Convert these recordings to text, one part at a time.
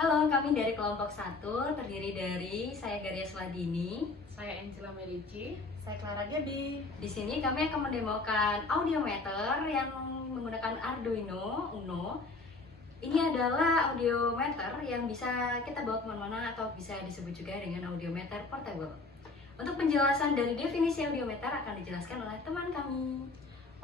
Halo, kami dari kelompok 1 terdiri dari saya Garia Sladini, Saya Angela Merici. Saya Clara Gaby. Di sini kami akan mendemokan audiometer yang menggunakan Arduino Uno. Ini adalah audiometer yang bisa kita bawa kemana-mana atau bisa disebut juga dengan audiometer portable. Untuk penjelasan dari definisi audiometer akan dijelaskan oleh teman kami.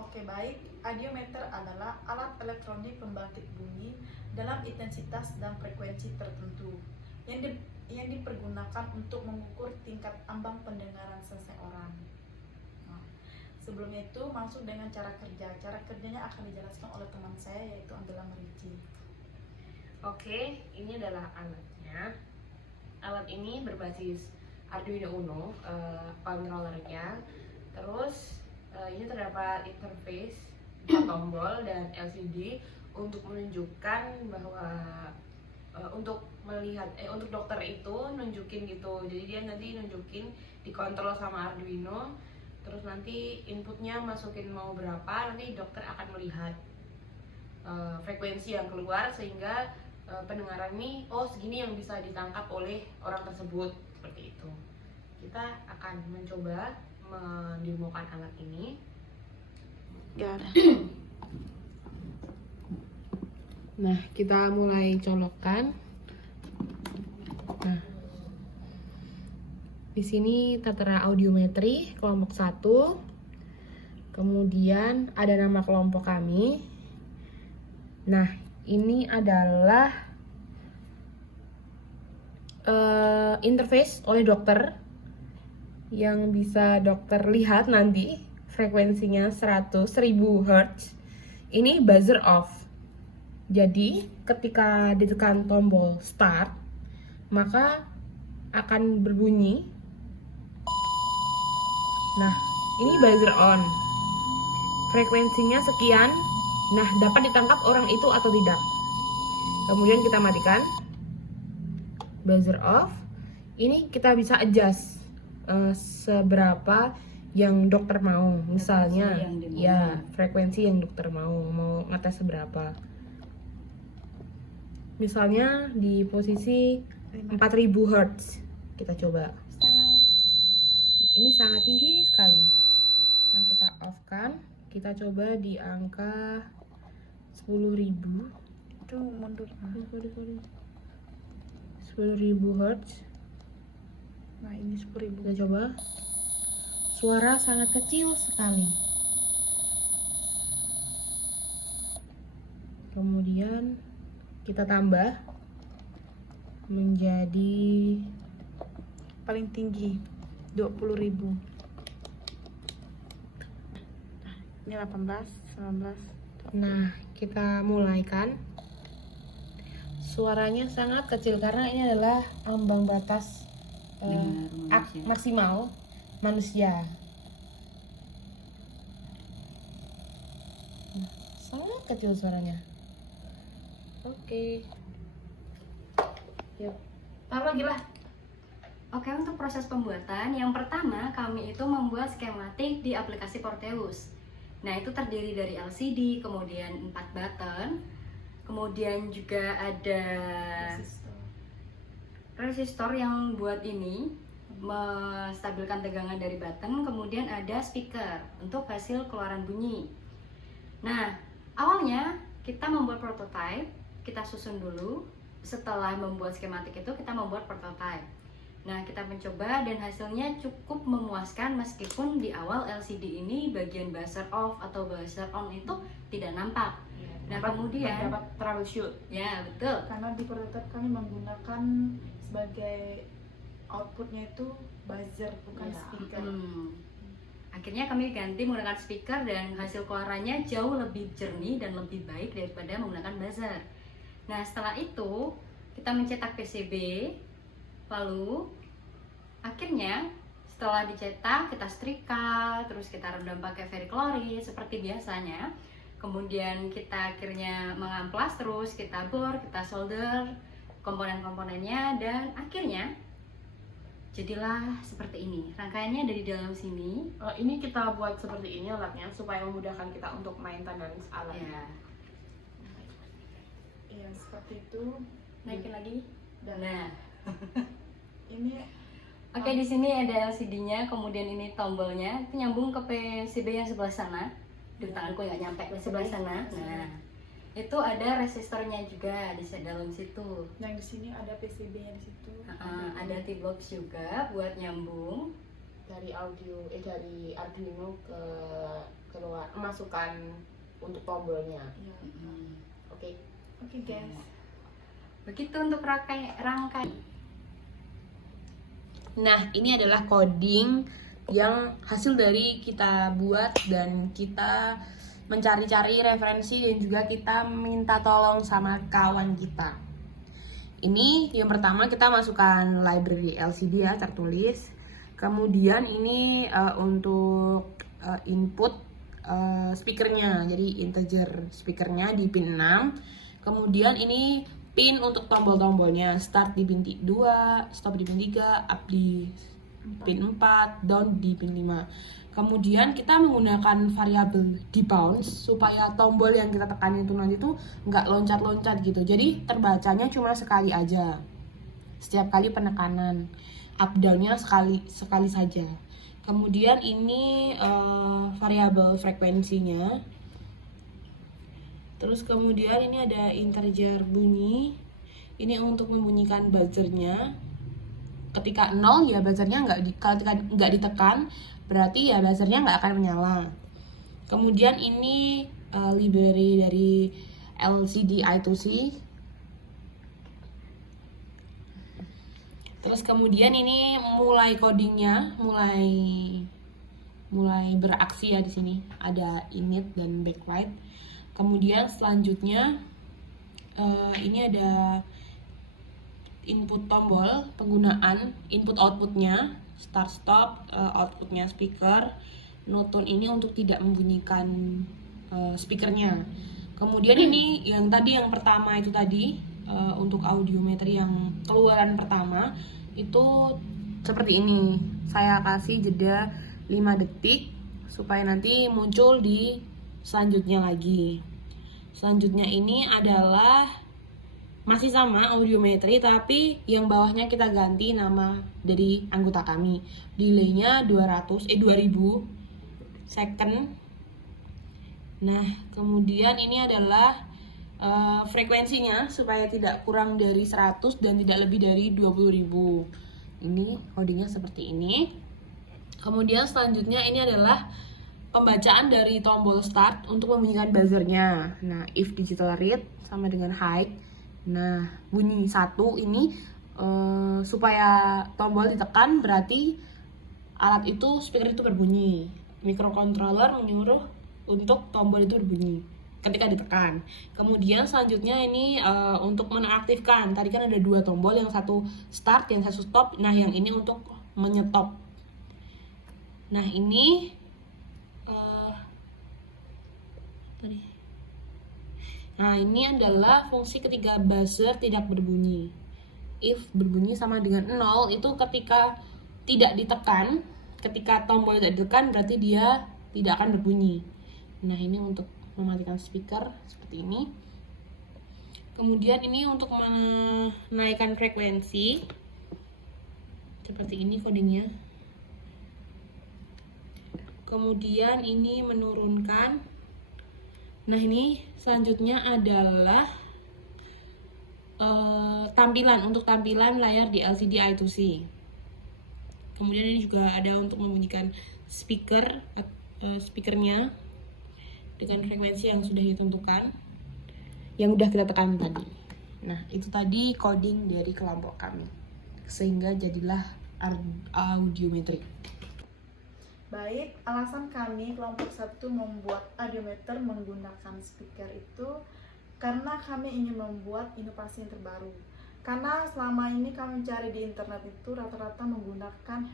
Oke, baik. Audiometer adalah alat elektronik pembangkit bunyi dalam intensitas dan frekuensi tertentu yang dipergunakan untuk mengukur tingkat ambang pendengaran seseorang. Nah, sebelumnya itu masuk dengan cara kerja. Cara kerjanya akan dijelaskan oleh teman saya yaitu Angela Merici. Oke, ini adalah alatnya. Alat ini berbasis Arduino Uno, controllernya. Terus ini terdapat interface, tombol dan LCD untuk menunjukkan bahwa untuk dokter itu nunjukin gitu. Jadi dia nanti nunjukin dikontrol sama Arduino. Terus nanti inputnya masukin mau berapa, nanti dokter akan melihat frekuensi yang keluar sehingga pendengaran ini segini yang bisa ditangkap oleh orang tersebut, seperti itu. Kita akan mencoba mendemokan alat ini. Nah, kita mulai colokkan. Nah, di sini tertera audiometri kelompok 1. Kemudian ada nama kelompok kami. Nah, ini adalah interface oleh dokter yang bisa dokter lihat nanti frekuensinya 100.000 Hz. Ini buzzer off. Jadi ketika ditekan tombol start maka akan berbunyi. Nah, ini buzzer on. Frekuensinya sekian. Nah, dapat ditangkap orang itu atau tidak. Kemudian kita matikan. Buzzer off. Ini kita bisa adjust seberapa yang dokter mau. Misalnya, frekuensi yang dokter mau ngetes seberapa. Misalnya di posisi 4000 Hz. Kita coba. Ini sangat tinggi sekali. Yang kita off kan, kita coba di angka 10.000. Itu mundur. 10.000 Hz. Nah, ini 10.000. Kita coba. Suara sangat kecil sekali. Kemudian kita tambah menjadi Paling tinggi 20.000. Ini 18, 19. Nah, kita mulai kan. Suaranya sangat kecil karena ini adalah ambang batas maksimal manusia. Nah, sangat kecil suaranya. Oke. Yuk, taruh lagi lah. Oke, untuk proses pembuatan, yang pertama kami itu membuat skematik di aplikasi Porteus. Nah, itu terdiri dari LCD, kemudian 4 button, kemudian juga ada resistor yang buat ini menstabilkan tegangan dari button, kemudian ada speaker untuk hasil keluaran bunyi. Nah, awalnya kita membuat prototype, kita susun dulu. Setelah membuat skematik itu kita membuat prototype. Nah, kita mencoba dan hasilnya cukup memuaskan meskipun di awal LCD ini bagian buzzer off atau buzzer on itu tidak nampak. Nah, kemudian dapat troubleshoot. Ya, betul. Karena di prototipe kami menggunakan sebagai outputnya itu buzzer bukan speaker. Akhirnya kami ganti menggunakan speaker dan hasil keluarannya jauh lebih jernih dan lebih baik daripada menggunakan buzzer. Nah, setelah itu kita mencetak PCB, lalu akhirnya setelah dicetak kita setrika, terus kita rendam pakai veriklorid seperti biasanya. Kemudian kita akhirnya mengamplas, terus kita bor, kita solder komponen-komponennya, dan akhirnya jadilah seperti ini. Rangkaiannya dari dalam sini. Ini kita buat seperti ini alatnya supaya memudahkan kita untuk maintenance alatnya. Ya. Iya, seperti itu. Naikin lagi. Dan Nah, ini oke, di sini ada LCD-nya, kemudian ini tombolnya, itu nyambung ke PCB yang sebelah sana. Di tanganku nggak nyampe ke sebelah sana. Nah, itu ada resistornya juga di dalam situ. yang di sini ada PCB-nya di situ. Ada T-box juga buat nyambung. Dari dari Arduino ke keluar masukan untuk tombolnya. Iya. Oke. Oke guys. Begitu untuk rangkai. Nah, ini adalah coding yang hasil dari kita buat dan kita mencari-cari referensi dan juga kita minta tolong sama kawan kita. Ini yang pertama kita masukkan library LCD ya, tertulis. Kemudian ini untuk input speakernya, jadi integer speakernya di pin 6. Kemudian ini pin untuk tombol-tombolnya, start di pin 2, stop di pin 3, up di pin 4, down di pin 5. Kemudian kita menggunakan variabel debounce supaya tombol yang kita tekan itu nanti tuh nggak loncat-loncat gitu. Jadi terbacanya cuma sekali aja. Setiap kali penekanan. Up down-nya sekali saja. Kemudian ini variabel frekuensinya. Terus kemudian ini ada integer bunyi. Ini untuk membunyikan buzzernya. Ketika 0 ya buzzernya nggak ditekan, berarti ya buzzernya nggak akan menyala. Kemudian ini library dari LCD I2C. Terus kemudian ini mulai codingnya, mulai beraksi ya di sini. Ada init dan backlight. Kemudian selanjutnya ini ada input tombol, penggunaan input outputnya, start stop, outputnya speaker, notun ini untuk tidak membunyikan speakernya. Kemudian ini yang pertama itu tadi untuk audiometri yang keluaran pertama itu seperti ini. Saya kasih jeda 5 detik supaya nanti muncul di selanjutnya lagi. Selanjutnya ini adalah masih sama audiometri, tapi yang bawahnya kita ganti nama dari anggota kami. Delaynya 2000 second. Nah, kemudian ini adalah frekuensinya supaya tidak kurang dari 100 dan tidak lebih dari 20.000. Ini codingnya seperti ini. Kemudian selanjutnya ini adalah pembacaan dari tombol start untuk membunyikan buzzernya. Nah, if digital read sama dengan high. Nah, bunyi 1 ini supaya tombol ditekan berarti alat itu, speaker itu berbunyi. Microcontroller menyuruh untuk tombol itu berbunyi ketika ditekan. Kemudian selanjutnya ini untuk menonaktifkan. Tadi kan ada 2 tombol, yang satu start, yang satu stop. Nah, yang ini untuk menyetop. Nah, ini Nah, ini adalah fungsi ketika buzzer tidak berbunyi. If berbunyi sama dengan 0 itu ketika tidak ditekan. Ketika tombol tidak ditekan berarti dia tidak akan berbunyi. Nah, ini untuk mematikan speaker seperti ini. Kemudian ini untuk menaikkan frekuensi seperti ini codingnya. Kemudian ini menurunkan. Nah, ini selanjutnya adalah tampilan layar di LCD I2C. Kemudian ini juga ada untuk membunyikan speakernya dengan frekuensi yang sudah ditentukan, yang udah kita tekan tadi. Nah, itu tadi coding dari kelompok kami, sehingga jadilah audiometri. Baik, alasan kami kelompok 1 membuat audiometer menggunakan speaker itu karena kami ingin membuat inovasi yang terbaru. Karena selama ini kami mencari di internet itu rata-rata menggunakan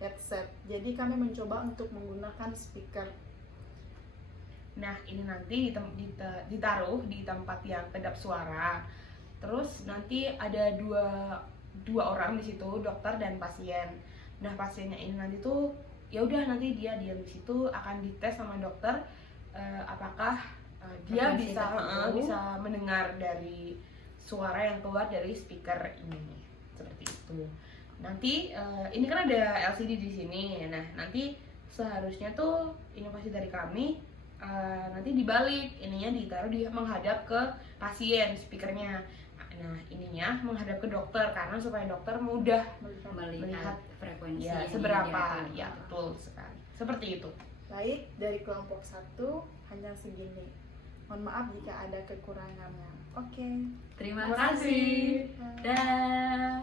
headset. Jadi kami mencoba untuk menggunakan speaker. Nah, ini nanti ditaruh di tempat yang kedap suara. Terus nanti ada dua orang di situ, dokter dan pasien. Nah, pasiennya ini nanti tuh ya udah nanti dia diam di situ, akan dites sama dokter apakah dia bisa mendengar dari suara yang keluar dari speaker ini. Seperti itu. Nanti ini kan ada LCD di sini. Nah, nanti seharusnya tuh inovasi dari kami nanti dibalik, ininya ditaruh di menghadap ke pasien speakernya. Nah, ininya menghadap ke dokter karena supaya dokter mudah Melihat frekuensi ya yang seberapa. ingin Ya, betul sekali. Seperti itu. Baik, dari kelompok 1 hanya segini. Mohon maaf jika ada kekurangannya. Oke. Terima Terima kasih. kasih. Dah.